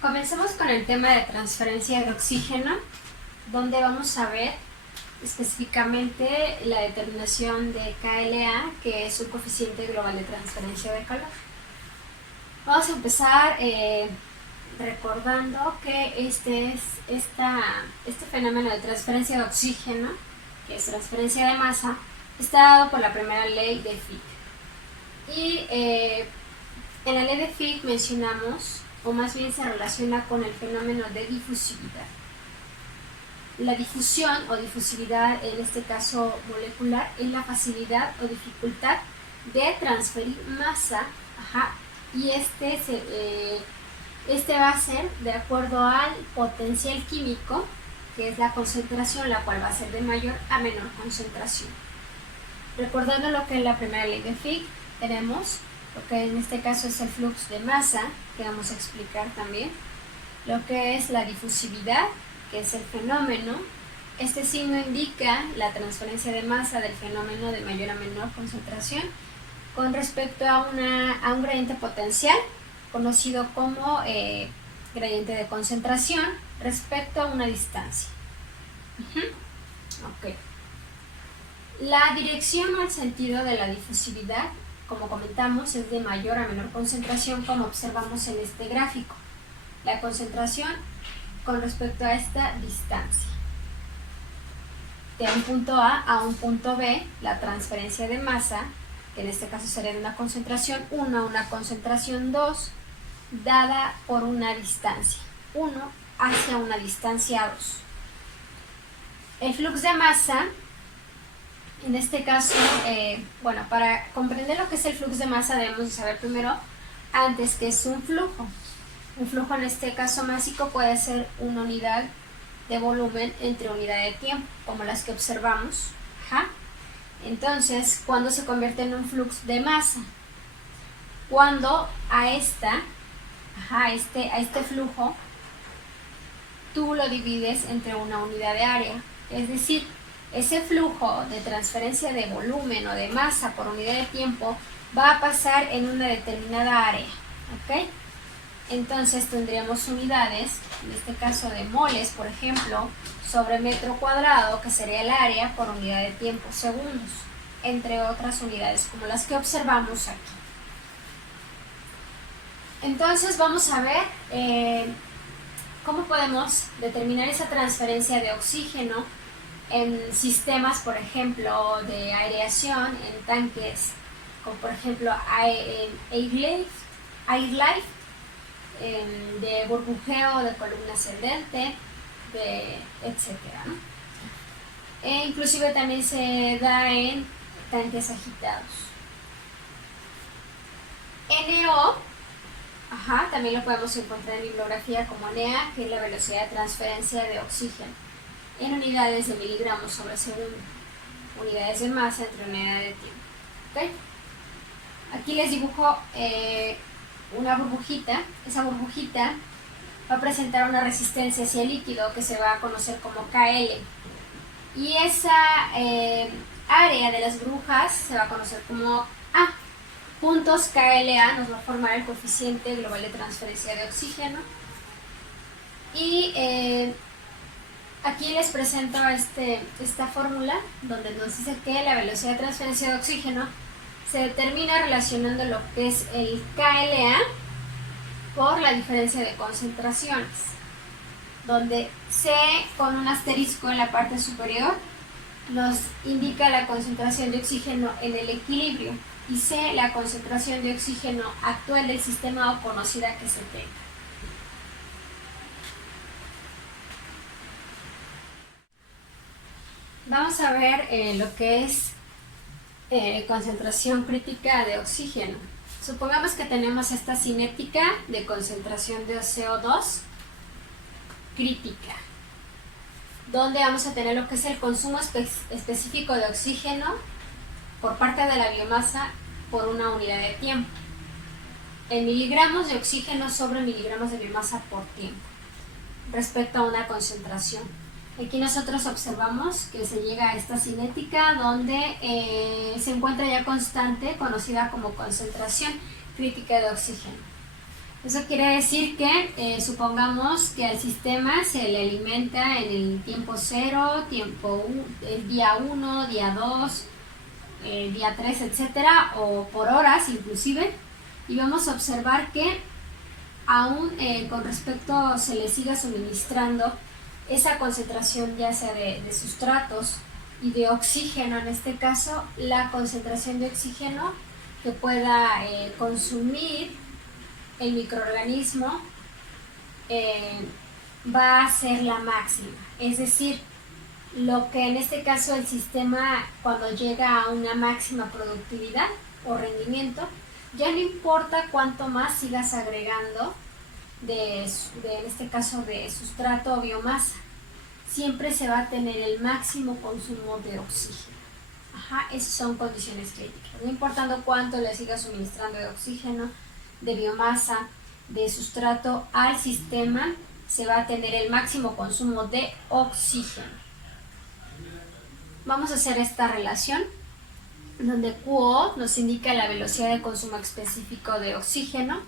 Comencemos con el tema de transferencia de oxígeno, donde vamos a ver específicamente la determinación de KLA, que es su coeficiente global de transferencia de calor. Vamos a empezar recordando que este fenómeno de transferencia de oxígeno, que es transferencia de masa, está dado por la primera ley de Fick. Y en la ley de Fick mencionamos, o más bien se relaciona con el fenómeno de difusividad. La difusión o difusividad, en este caso molecular, es la facilidad o dificultad de transferir masa, y este va a ser de acuerdo al potencial químico, que es la concentración, la cual va a ser de mayor a menor concentración. Recordando lo que es la primera ley de Fick, tenemos lo que en este caso es el flux de masa, que vamos a explicar también, lo que es la difusividad, que es el fenómeno. Este signo indica la transferencia de masa del fenómeno de mayor a menor concentración con respecto a un gradiente potencial, conocido como gradiente de concentración, respecto a una distancia. Okay. La dirección o el sentido de la difusividad, como comentamos, es de mayor a menor concentración, como observamos en este gráfico. La concentración con respecto a esta distancia. De un punto A a un punto B, la transferencia de masa, que en este caso sería de una concentración 1 a una concentración 2, dada por una distancia 1 hacia una distancia 2. El flux de masa, en este caso, para comprender lo que es el flux de masa debemos saber primero, antes, que es un flujo. Un flujo en este caso másico puede ser una unidad de volumen entre unidad de tiempo, como las que observamos. Entonces, ¿cuándo se convierte en un flux de masa? Cuando a este flujo tú lo divides entre una unidad de área, es decir, ese flujo de transferencia de volumen o de masa por unidad de tiempo va a pasar en una determinada área, ¿ok? Entonces tendríamos unidades, en este caso de moles, por ejemplo, sobre metro cuadrado, que sería el área por unidad de tiempo, segundos, entre otras unidades como las que observamos aquí. Entonces vamos a ver cómo podemos determinar esa transferencia de oxígeno en sistemas, por ejemplo, de aireación, en tanques, como por ejemplo Airlife, de burbujeo, de columna ascendente, etcétera, ¿no? Inclusive también se da en tanques agitados. NO, también lo podemos encontrar en bibliografía como NEA, que es la velocidad de transferencia de oxígeno, en unidades de miligramos sobre segundo, unidades de masa entre unidades de tiempo. ¿Okay? Aquí les dibujo una burbujita. Esa burbujita va a presentar una resistencia hacia el líquido que se va a conocer como KL, y esa área de las burbujas se va a conocer como A. Puntos KLA nos va a formar el coeficiente global de transferencia de oxígeno. Y aquí les presento esta fórmula donde nos dice que la velocidad de transferencia de oxígeno se determina relacionando lo que es el KLA por la diferencia de concentraciones, donde C con un asterisco en la parte superior nos indica la concentración de oxígeno en el equilibrio, y C la concentración de oxígeno actual del sistema o conocida que se tenga. Vamos a ver lo que es concentración crítica de oxígeno. Supongamos que tenemos esta cinética de concentración de CO2 crítica, donde vamos a tener lo que es el consumo específico de oxígeno por parte de la biomasa por una unidad de tiempo, en miligramos de oxígeno sobre miligramos de biomasa por tiempo, respecto a una concentración. Aquí nosotros observamos que se llega a esta cinética donde se encuentra ya constante, conocida como concentración crítica de oxígeno. Eso quiere decir que supongamos que al sistema se le alimenta en el tiempo 0, el día 1, día 2, día 3, etcétera, o por horas inclusive, y vamos a observar que aún con respecto se le siga suministrando esa concentración ya sea de sustratos y de oxígeno, en este caso la concentración de oxígeno que pueda consumir el microorganismo va a ser la máxima, es decir, lo que en este caso el sistema cuando llega a una máxima productividad o rendimiento, ya no importa cuánto más sigas agregando en este caso de sustrato o biomasa, siempre se va a tener el máximo consumo de oxígeno. Esas son condiciones críticas, no importando cuánto le sigas suministrando de oxígeno, de biomasa, de sustrato al sistema, se va a tener el máximo consumo de oxígeno. Vamos a hacer esta relación donde QO nos indica la velocidad de consumo específico de oxígeno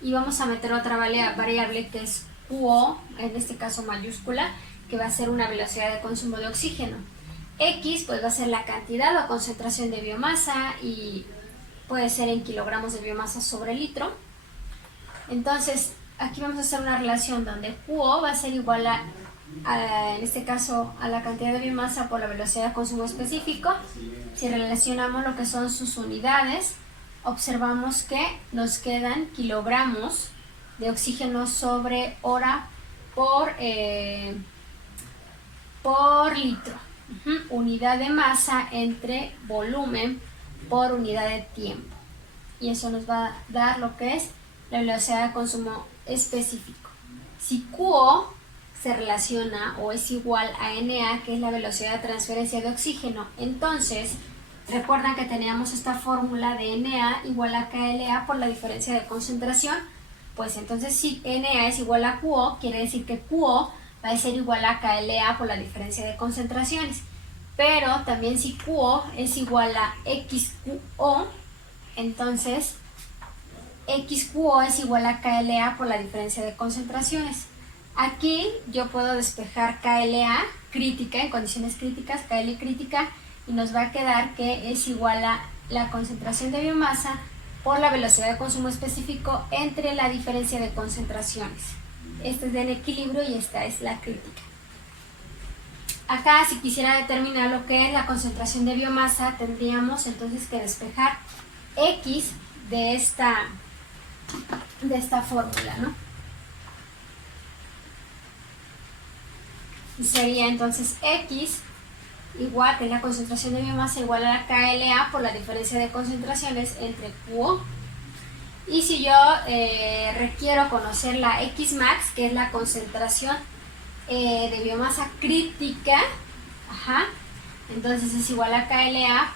y vamos a meter otra variable que es QO, en este caso mayúscula, que va a ser una velocidad de consumo de oxígeno. X pues va a ser la cantidad o concentración de biomasa y puede ser en kilogramos de biomasa sobre litro. Entonces aquí vamos a hacer una relación donde QO va a ser igual en este caso a la cantidad de biomasa por la velocidad de consumo específico. Si relacionamos lo que son sus unidades, observamos que nos quedan kilogramos de oxígeno sobre hora por litro. Unidad de masa entre volumen por unidad de tiempo. Y eso nos va a dar lo que es la velocidad de consumo específico. Si QO se relaciona o es igual a NA, que es la velocidad de transferencia de oxígeno, entonces recuerdan que teníamos esta fórmula de Na igual a KLA por la diferencia de concentración. Pues entonces si Na es igual a QO, quiere decir que QO va a ser igual a KLA por la diferencia de concentraciones. Pero también si QO es igual a XQO, entonces XQO es igual a KLA por la diferencia de concentraciones. Aquí yo puedo despejar KLA crítica en condiciones críticas, KL crítica, y nos va a quedar que es igual a la concentración de biomasa por la velocidad de consumo específico entre la diferencia de concentraciones. Este es en equilibrio y esta es la crítica. Acá si quisiera determinar lo que es la concentración de biomasa, tendríamos entonces que despejar X de esta fórmula, ¿no? Y sería entonces X igual, que es la concentración de biomasa, igual a la KLA por la diferencia de concentraciones entre QO. Y si yo requiero conocer la Xmax, que es la concentración de biomasa crítica, entonces es igual a KLA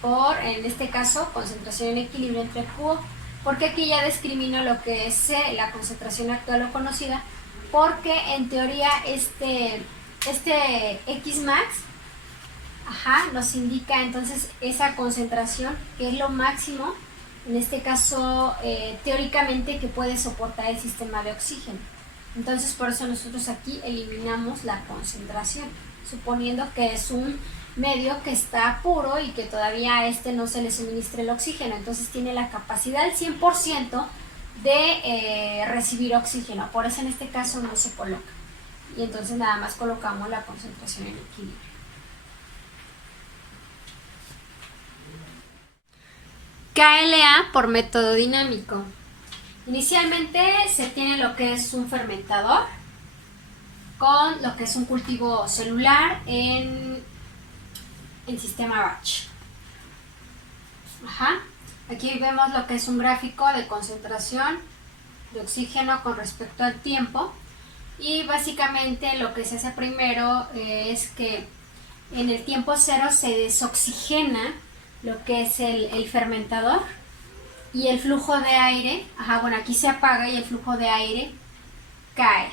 por en este caso, concentración en equilibrio entre QO, porque aquí ya discrimino lo que es la concentración actual o conocida, porque en teoría este Xmax nos indica entonces esa concentración que es lo máximo, en este caso teóricamente, que puede soportar el sistema de oxígeno. Entonces por eso nosotros aquí eliminamos la concentración, suponiendo que es un medio que está puro y que todavía a no se le suministre el oxígeno, entonces tiene la capacidad al 100% de recibir oxígeno, por eso en este caso no se coloca, y entonces nada más colocamos la concentración en equilibrio. KLA por método dinámico. Inicialmente se tiene lo que es un fermentador con lo que es un cultivo celular en sistema batch. Aquí vemos lo que es un gráfico de concentración de oxígeno con respecto al tiempo, y básicamente lo que se hace primero es que en el tiempo cero se desoxigena lo que es el fermentador, y el flujo de aire, aquí se apaga y el flujo de aire cae.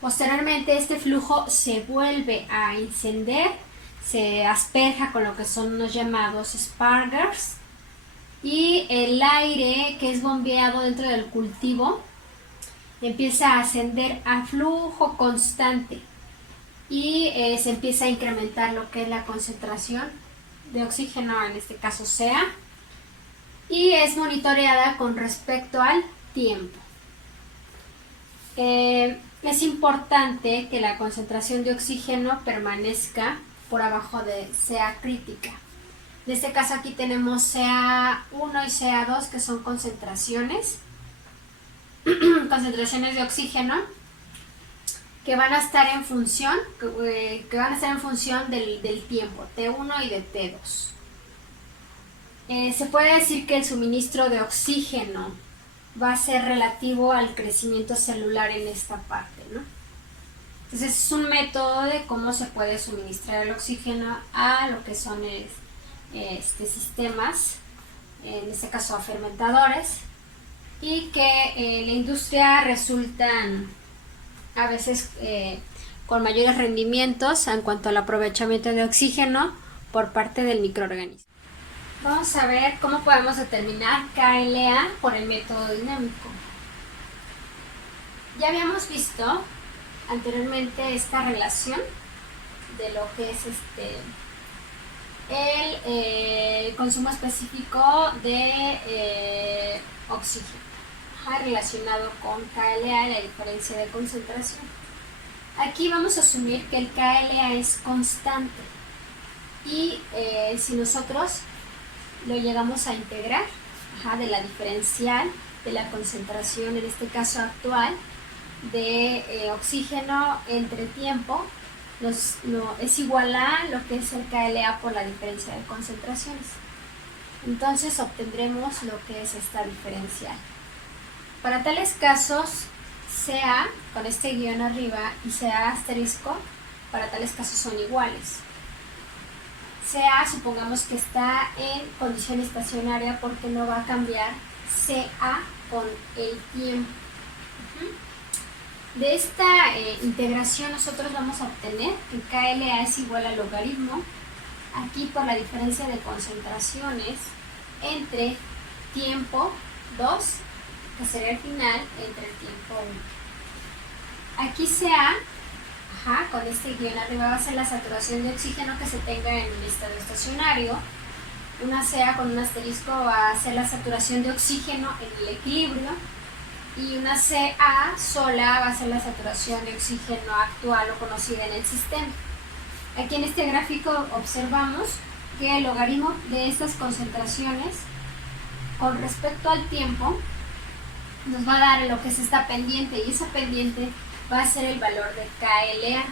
Posteriormente este flujo se vuelve a encender, se asperja con lo que son los llamados spargers, y el aire que es bombeado dentro del cultivo empieza a ascender a flujo constante y se empieza a incrementar lo que es la concentración de oxígeno, en este caso sea, y es monitoreada con respecto al tiempo. Es importante que la concentración de oxígeno permanezca por abajo de CA crítica. En este caso aquí tenemos CA1 y CA2, que son concentraciones de oxígeno que van a estar en función del tiempo, T1 y de T2. Se puede decir que el suministro de oxígeno va a ser relativo al crecimiento celular en esta parte, ¿no? Entonces es un método de cómo se puede suministrar el oxígeno a lo que son sistemas, en este caso a fermentadores, y que la industria resultan a veces con mayores rendimientos en cuanto al aprovechamiento de oxígeno por parte del microorganismo. Vamos a ver cómo podemos determinar KLa por el método dinámico. Ya habíamos visto anteriormente esta relación de lo que es el consumo específico de oxígeno, relacionado con KLa y la diferencia de concentración. Aquí vamos a asumir que el KLa es constante y si nosotros lo llegamos a integrar de la diferencial de la concentración, en este caso actual, de oxígeno entre tiempo, es igual a lo que es el KLa por la diferencia de concentraciones. Entonces obtendremos lo que es esta diferencial. Para tales casos, CA con este guión arriba y CA asterisco, para tales casos son iguales. CA supongamos que está en condición estacionaria porque no va a cambiar CA con el tiempo. De esta integración nosotros vamos a obtener que KLa es igual al logaritmo, aquí por la diferencia de concentraciones entre tiempo 2, que sería el final, entre el tiempo 1. Aquí CA, con este guión arriba, va a ser la saturación de oxígeno que se tenga en un estado estacionario. Una CA con un asterisco va a ser la saturación de oxígeno en el equilibrio, y una CA sola va a ser la saturación de oxígeno actual o conocida en el sistema. Aquí en este gráfico observamos que el logaritmo de estas concentraciones con respecto al tiempo nos va a dar lo que es esta pendiente, y esa pendiente va a ser el valor de KLa.